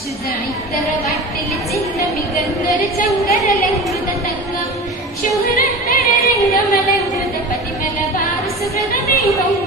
ुत्तर पाटिल चिन्त मिगर चरलङ्कृतम् कृत पतिमल सुहृतैं